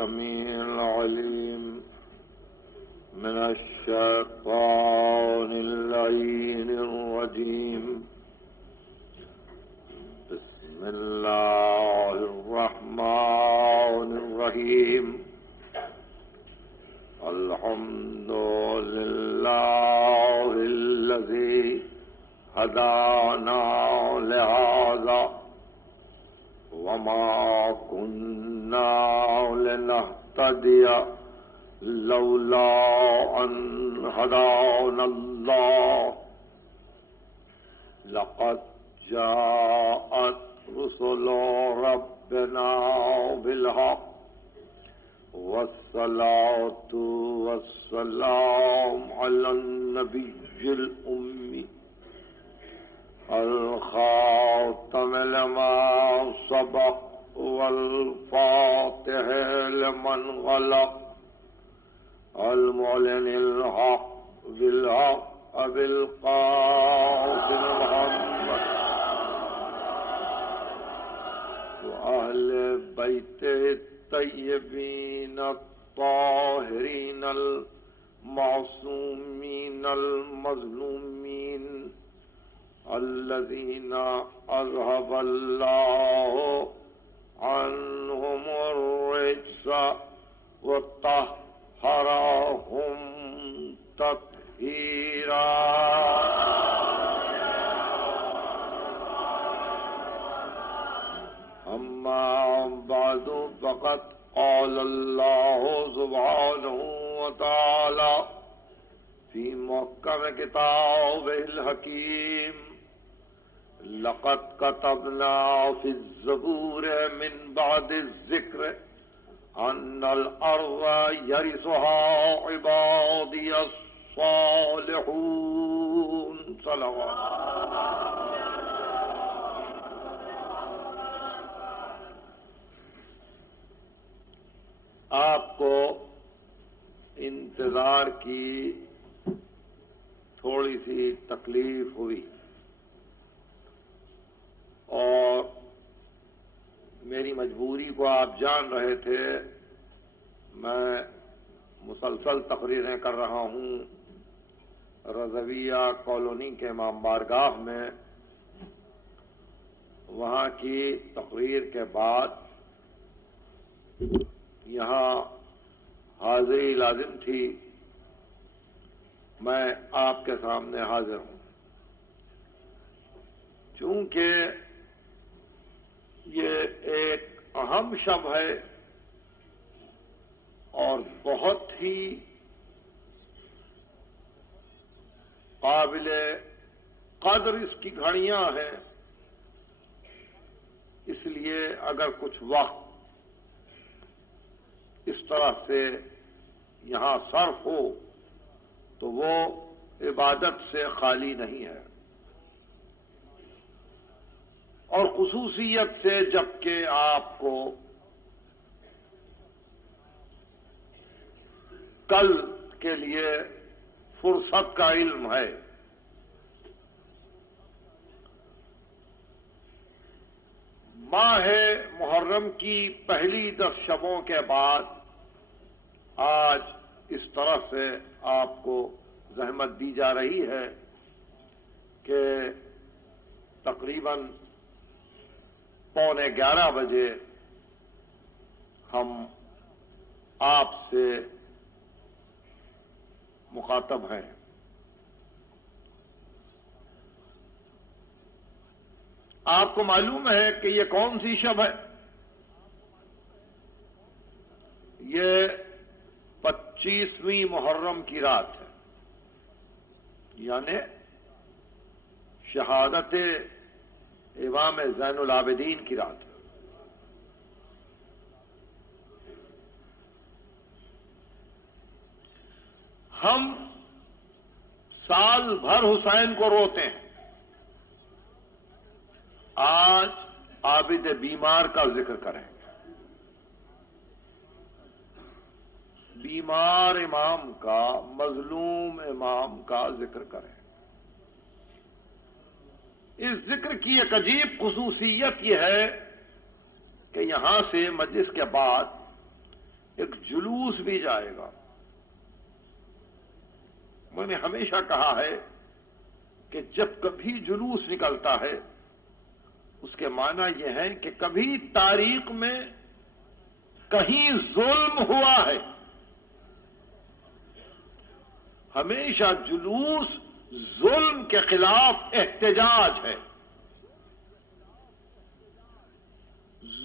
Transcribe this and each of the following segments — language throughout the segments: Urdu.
السميع العليم من الشيطان اللعين الرجيم. بسم الله الرحمن الرحيم. الحمد لله الذي هدانا لهذا وما كنا لنهتدي لولا أن هدانا الله. لقد جاءت رسل ربنا بالحق والصلاة والسلام على النبي الأمي الخاتم لما سبق والفاتح لمن غلق المعلن الحق بالحق أبي القاسم محمد وأهل بيته الطيبين الطاهرين المعصومين المظلومين الذين أذهب الله عنهم الرجس وطهرهم تطهيرا. أما بعد فقد قال الله سبحانه وتعالى في محكم كتابه الحكيم: لقد كتبنا في الزبور من بعد الذكر أن الأرض يرثها عبادي الصالحون. صلوات. آپ کو انتظار کی تھوڑی سی تکلیف ہوئی اور میری مجبوری کو آپ جان رہے تھے. میں مسلسل تقریریں کر رہا ہوں رضویہ کالونی کے امام بارگاہ میں. وہاں کی تقریر کے بعد یہاں حاضری لازم تھی. میں آپ کے سامنے حاضر ہوں. چونکہ یہ ایک اہم شب ہے اور بہت ہی قابل قدر اس کی گھڑیاں ہیں، اس لیے اگر کچھ وقت اس طرح سے یہاں صرف ہو تو وہ عبادت سے خالی نہیں ہے. اور خصوصیت سے جبکہ آپ کو کل کے لیے فرصت کا علم ہے. ماہ محرم کی پہلی 10 شبوں کے بعد آج اس طرح سے آپ کو زحمت دی جا رہی ہے کہ تقریباً 11:15 بجے ہم آپ سے مخاطب ہیں. آپ کو معلوم ہے کہ یہ کون سی شب ہے؟ یہ 25ویں محرم کی رات ہے، یعنی شہادت امام زین العابدین کی رات ہے. ہم سال بھر حسین کو روتے ہیں. آج عابد بیمار کا ذکر کریں گے. بیمار امام کا، مظلوم امام کا ذکر کریں. اس ذکر کی ایک عجیب خصوصیت یہ ہے کہ یہاں سے مجلس کے بعد ایک جلوس بھی جائے گا. میں نے ہمیشہ کہا ہے کہ جب کبھی جلوس نکلتا ہے اس کے معنی یہ ہے کہ کبھی تاریخ میں کہیں ظلم ہوا ہے. ہمیشہ جلوس ظلم کے خلاف احتجاج ہے.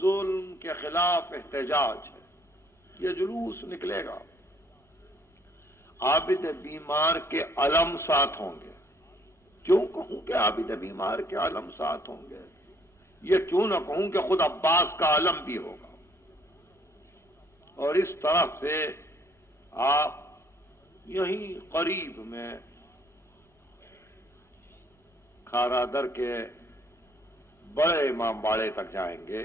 ظلم کے خلاف احتجاج ہے. یہ جلوس نکلے گا. عابد بیمار کے علم ساتھ ہوں گے. کیوں کہوں کہ عابد بیمار کے علم ساتھ ہوں گے؟ یہ کیوں نہ کہوں کہ خود عباس کا علم بھی ہوگا. اور اس طرف سے آپ یہیں قریب میں کھارادر کے بڑے امام باڑے تک جائیں گے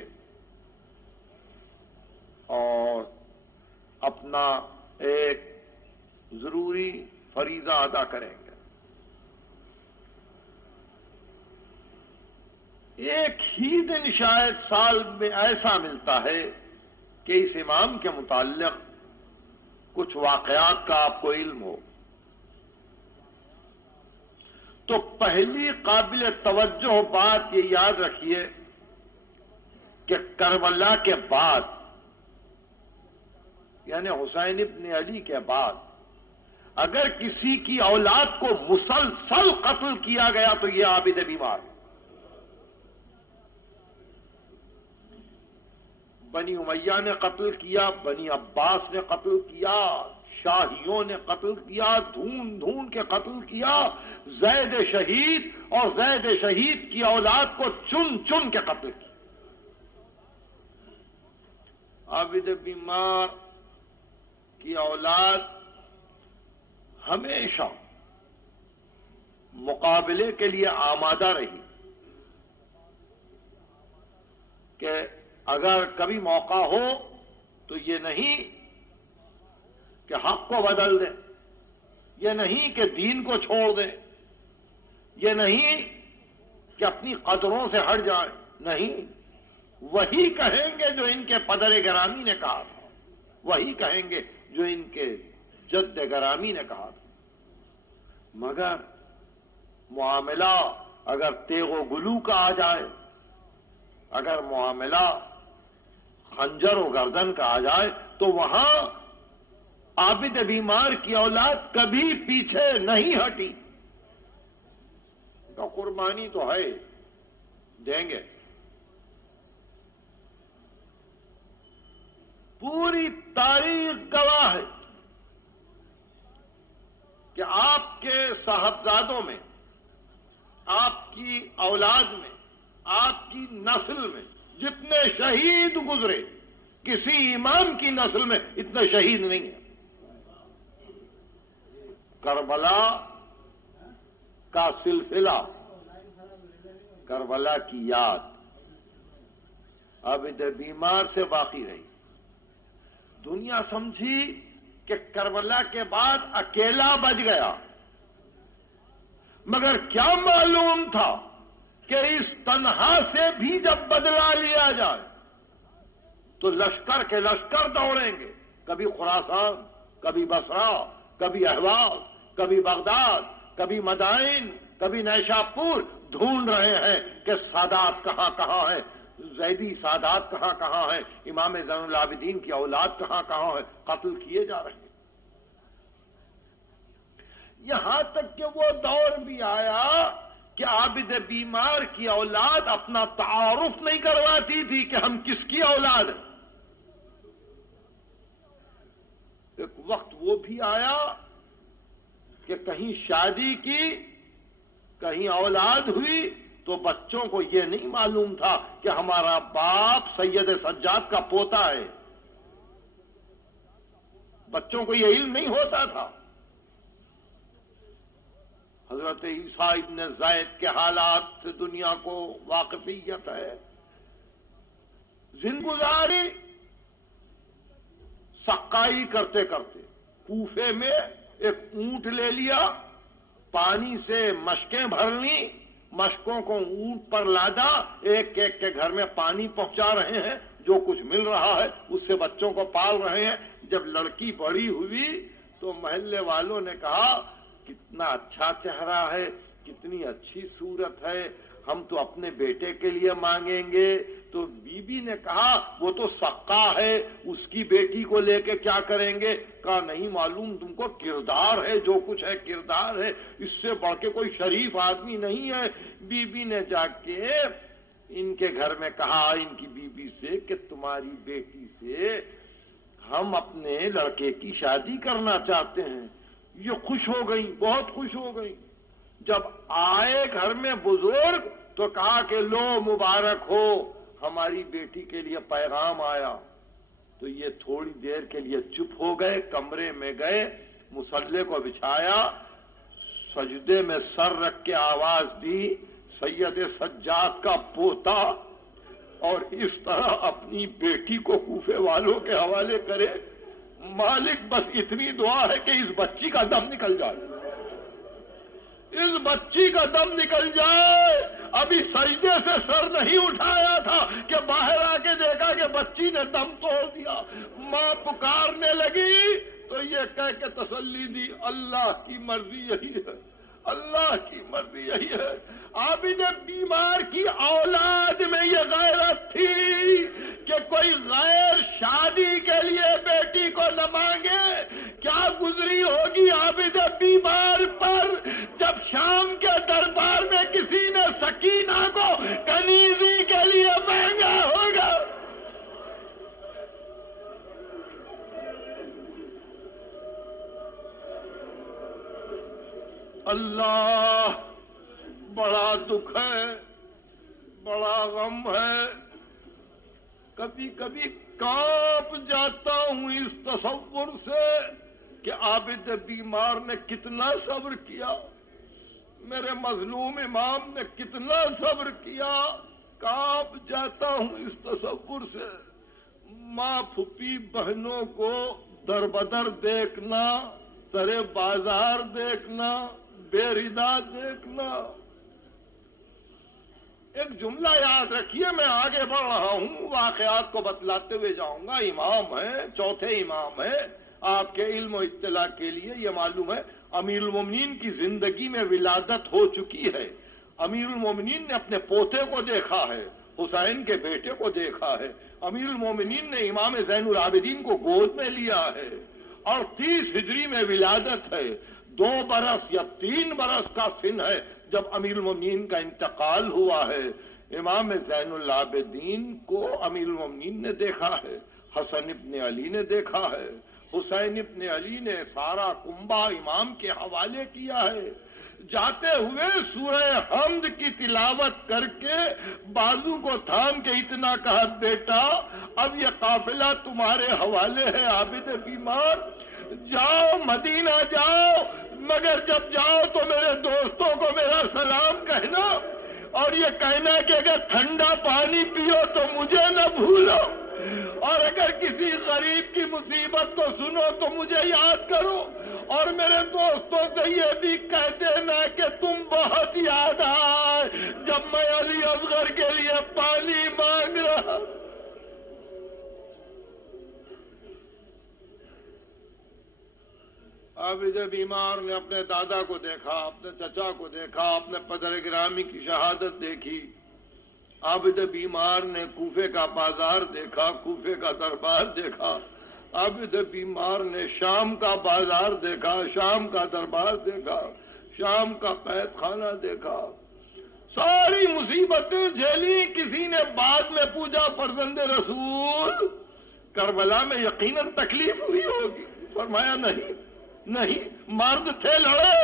اور اپنا ایک ضروری فریضہ ادا کریں گے. ایک ہی دن شاید سال میں ایسا ملتا ہے کہ اس امام کے متعلق کچھ واقعات کا آپ کو علم ہو. تو پہلی قابل توجہ بات یہ یاد رکھیے کہ کربلا کے بعد یعنی حسین ابن علی کے بعد اگر کسی کی اولاد کو مسلسل قتل کیا گیا تو یہ عابد بیمار ہے. بنی امیہ نے قتل کیا، بنی عباس نے قتل کیا، شاہیوں نے قتل کیا، ڈھونڈ کے قتل کیا. زید شہید اور زید شہید کی اولاد کو چن کے قتل کیا. عابد بیمار کی اولاد ہمیشہ مقابلے کے لیے آمادہ رہی کہ اگر کبھی موقع ہو تو یہ نہیں کہ حق کو بدل دیں، یہ نہیں کہ دین کو چھوڑ دیں، یہ نہیں کہ اپنی قدروں سے ہٹ جائیں. نہیں، وہی کہیں گے جو ان کے پدر گرامی نے کہا تھا، وہی کہیں گے جو ان کے جد گرامی نے کہا تھا. مگر معاملہ اگر تیغ و گلو کا آ جائے، اگر معاملہ خنجر و گردن کا آ جائے تو وہاں عابد بیمار کی اولاد کبھی پیچھے نہیں ہٹی. تو قربانی تو ہے، دیں گے. پوری تاریخ گواہ ہے کہ آپ کے صاحبزادوں میں، آپ کی اولاد میں، آپ کی نسل میں جتنے شہید گزرے کسی امام کی نسل میں اتنے شہید نہیں ہیں. کربلا کا سلسلہ، کربلا کی یاد عابد بیمار سے باقی رہی. دنیا سمجھی کہ کربلا کے بعد اکیلا بچ گیا، مگر کیا معلوم تھا کہ اس تنہا سے بھی جب بدلہ لیا جائے تو لشکر کے لشکر دوڑیں گے. کبھی خراسان، کبھی بصرہ، کبھی اہواز، کبھی بغداد، کبھی مدائن، کبھی نیشاپور، ڈھونڈ رہے ہیں کہ سادات کہاں کہاں ہے، زیدی سادات کہاں کہاں ہے، امام زین العابدین کی اولاد کہاں کہاں ہے. قتل کیے جا رہے ہیں. یہاں تک کہ وہ دور بھی آیا کہ عابد بیمار کی اولاد اپنا تعارف نہیں کرواتی تھی کہ ہم کس کی اولاد ہیں. ایک وقت وہ بھی آیا کہ کہیں شادی کی، کہیں اولاد ہوئی تو بچوں کو یہ نہیں معلوم تھا کہ ہمارا باپ سید سجاد کا پوتا ہے. بچوں کو یہ علم نہیں ہوتا تھا. حضرت عیسیٰ ابن زید کے حالات سے دنیا کو واقفیت ہے. زندگاری سقائی کرتے کرتے کوفے میں ایک اونٹ لے لیا، پانی سے مشکیں بھر لی، مشکوں کو اونٹ پر لادا، ایک ایک کے گھر میں پانی پہنچا رہے ہیں. جو کچھ مل رہا ہے اس سے بچوں کو پال رہے ہیں. جب لڑکی بڑی ہوئی تو محلے والوں نے کہا کتنا اچھا چہرہ ہے, کتنی اچھی صورت ہے, ہم تو اپنے بیٹے کے لیے مانگیں گے. تو بی بی نے کہا وہ تو سقا ہے, اس کی بیٹی کو لے کے کیا کریں گے؟ کہا نہیں معلوم تم کو, کردار ہے, جو کچھ ہے کردار ہے, اس سے بڑھ کے کوئی شریف آدمی نہیں ہے. بی بی نے جا کے ان کے گھر میں کہا ان کی بی بی سے کہ تمہاری بیٹی سے ہم اپنے لڑکے کی شادی کرنا چاہتے ہیں. یہ خوش ہو گئی, بہت خوش ہو گئی. جب آئے گھر میں بزرگ تو کہا کہ لو مبارک ہو, ہماری بیٹی کے لیے پیغام آیا. تو یہ تھوڑی دیر کے لیے چپ ہو گئے, کمرے میں گئے, مصلے کو بچھایا, سجدے میں سر رکھ کے آواز دی سید سجاد کا پوتا, اور اس طرح اپنی بیٹی کو کوفے والوں کے حوالے کرے, مالک بس اتنی دعا ہے کہ اس بچی کا دم نکل جائے, اس بچی کا دم نکل جائے. ابھی سجدے سے سر نہیں اٹھایا تھا کہ باہر آ کے دیکھا کہ بچی نے دم توڑ دیا. ماں پکارنے لگی تو یہ کہہ کے تسلی دی اللہ کی مرضی یہی ہے, اللہ کی مرضی یہی ہے. عابد بیمار کی اولاد میں یہ غیرت تھی کہ کوئی غیر شادی کے لیے بیٹی کو نہ مانگے. کیا گزری ہوگی عابد بیمار پر جب شام کے دربار میں کسی نے سکینہ کو کنیزی کے لیے مانگا ہوگا. اللہ, بڑا دکھ ہے, بڑا غم ہے. کبھی کبھی کانپ جاتا ہوں اس تصور سے کہ عابد بیمار نے کتنا صبر کیا, میرے مظلوم امام نے کتنا صبر کیا. کانپ جاتا ہوں اس تصور سے. ماں پھوپھی بہنوں کو در بدر دیکھنا, سرے بازار دیکھنا, بے ردا دیکھنا. ایک جملہ یاد رکھیے, میں آگے بڑھ رہا ہوں, واقعات کو بتلاتے ہوئے جاؤں گا. امام ہیں, چوتھے امام ہیں. آپ کے علم و اطلاع کے لیے یہ معلوم ہے امیر المومنین کی زندگی میں ولادت ہو چکی ہے. امیر المومنین نے اپنے پوتے کو دیکھا ہے, حسین کے بیٹے کو دیکھا ہے. امیر المومنین نے امام زین العابدین کو گود میں لیا ہے, اور 30 ہجری میں ولادت ہے. 2 برس یا 3 برس کا سن ہے جب امیر المومنین کا انتقال ہوا ہے. امام زین العابدین کو امیر المومنین نے دیکھا ہے, حسن ابن علی نے دیکھا ہے, حسین ابن علی نے سارا کنبہ امام کے حوالے کیا ہے. جاتے ہوئے سورہ حمد کی تلاوت کر کے بازو کو تھام کے اتنا کہا بیٹا اب یہ قافلہ تمہارے حوالے ہے عابد بیمار, جاؤ مدینہ جاؤ, مگر جب جاؤ تو میرے دوستوں کو میرا سلام کہنا, اور یہ کہنا کہ اگر ٹھنڈا پانی پیو تو مجھے نہ بھولو, اور اگر کسی غریب کی مصیبت کو سنو تو مجھے یاد کرو, اور میرے دوستوں سے یہ بھی کہہ دینا کہ تم بہت یاد آئے جب میں علی اصغر کے لیے پانی مانگ رہا. عابد بیمار نے اپنے دادا کو دیکھا, اپنے چچا کو دیکھا, اپنے پدر گرامی کی شہادت دیکھی. عابد بیمار نے کوفے کا بازار دیکھا, کوفے کا دربار دیکھا. عابد بیمار نے شام کا بازار دیکھا, شام کا دربار دیکھا, شام کا قید خانہ دیکھا. ساری مصیبتیں جھیلی. کسی نے بعد میں پوچھا فرزند رسول کربلا میں یقیناً تکلیف ہوئی ہوگی. فرمایا نہیں, مرد تھے لڑے.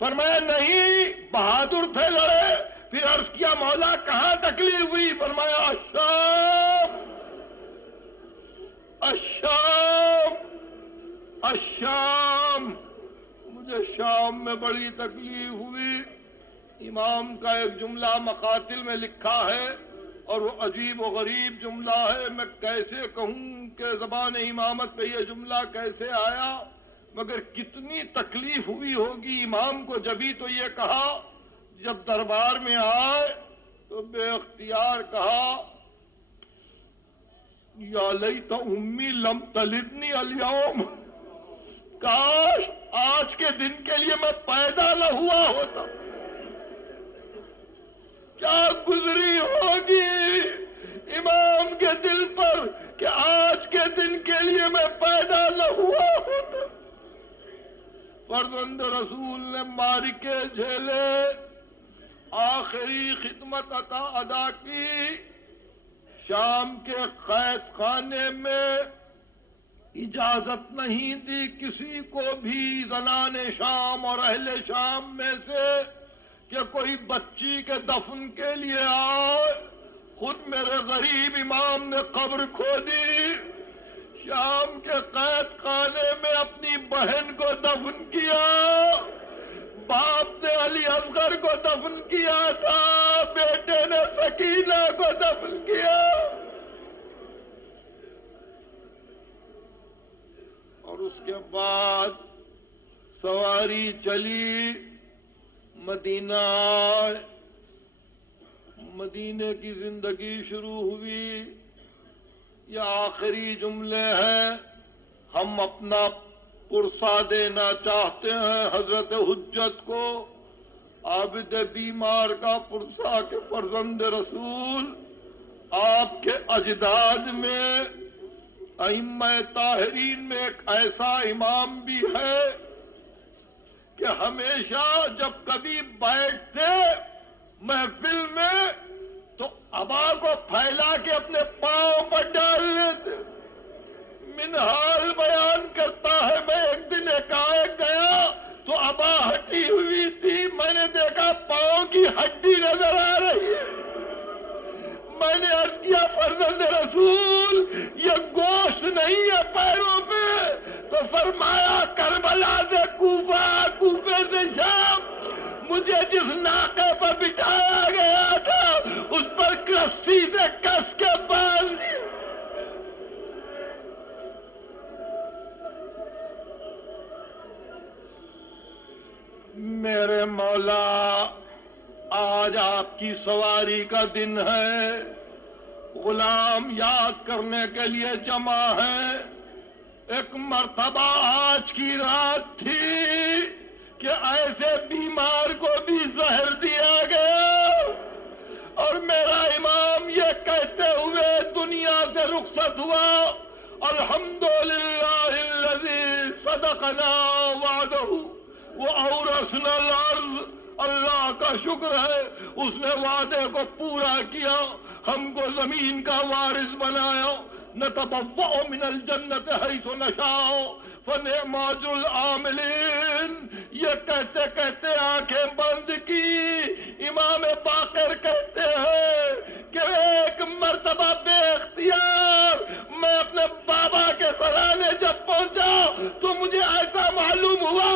فرمایا نہیں, بہادر تھے لڑے. پھر عرض کیا مولا کہاں تکلیف ہوئی؟ فرمایا الشام, مجھے شام میں بڑی تکلیف ہوئی. امام کا ایک جملہ مقاتل میں لکھا ہے اور وہ عجیب و غریب جملہ ہے. میں کیسے کہوں کہ زبان امامت پہ یہ جملہ کیسے آیا, مگر کتنی تکلیف ہوئی ہوگی امام کو. جبھی تو یہ کہا, جب دربار میں آئے تو بے اختیار کہا یا لیت امی لم تلدنی الیوم، کاش آج کے دن کے لیے میں پیدا نہ ہوا ہوتا. کیا گزری ہوگی امام کے دل پر کہ آج کے دن کے لیے میں پیدا نہ ہوا ہوتا. فرزند رسول نے معرکے جھیلے، آخری خدمت ادا کی. شام کے قید خانے میں اجازت نہیں دی کسی کو بھی زنان شام اور اہل شام میں سے کہ کوئی بچی کے دفن کے لیے آئے. خود میرے غریب امام نے قبر کھودی، شام کے قید خانے میں اپنی بہن کو دفن کیا. باپ نے علی اصغر کو دفن کیا تھا، بیٹے نے سکینہ کو دفن کیا. اور اس کے بعد سواری چلی، مدینہ، مدینے کی زندگی شروع ہوئی. یہ آخری جملے ہیں. ہم اپنا پرسہ دینا چاہتے ہیں حضرت حجت کو، عابد بیمار کا پرسہ کے فرزند رسول. آپ کے اجداد میں ائمہ طاہرین میں ایک ایسا امام بھی ہے کہ ہمیشہ جب کبھی بیٹھتے محفل میں تو عبا کو پھیلا کے اپنے پاؤں پر ڈال لیتے. منہال بیان کرتا ہے، میں ایک دن ایک گیا تو عبا ہٹی ہوئی تھی، میں نے دیکھا پاؤں کی ہڈی نظر آ رہی ہے. میں نے عرض کیا فرزند رسول یہ گوشت نہیں ہے پیروں پہ. تو فرمایا کربلا سے کوفہ، کوفے سے شام، مجھے جس ناقے پر بٹھایا گیا تھا اس پر رسی سے کس کے باندھ دیا. میرے مولا آج آپ کی سواری کا دن ہے، غلام یاد کرنے کے لیے جمع ہے. ایک مرتبہ آج کی رات تھی کہ ایسے بیمار کو بھی زہر دیا گیا اور میرا امام یہ کہتے ہوئے دنیا سے رخصت ہوا، الحمدللہ الذی صدقنا وعدہ وأورثنا الارض. اللہ کا شکر ہے اس نے وعدے کو پورا کیا، ہم کو زمین کا وارث بنایا. نتبوأ من الجنت حیث نشاء فنعم اجر العاملین. یہ کہتے کہتے آنکھیں بند کی. امام باقر کہتے ہیں کہ ایک مرتبہ بے اختیار میں اپنے بابا کے سرانے جب پہنچا تو مجھے ایسا معلوم ہوا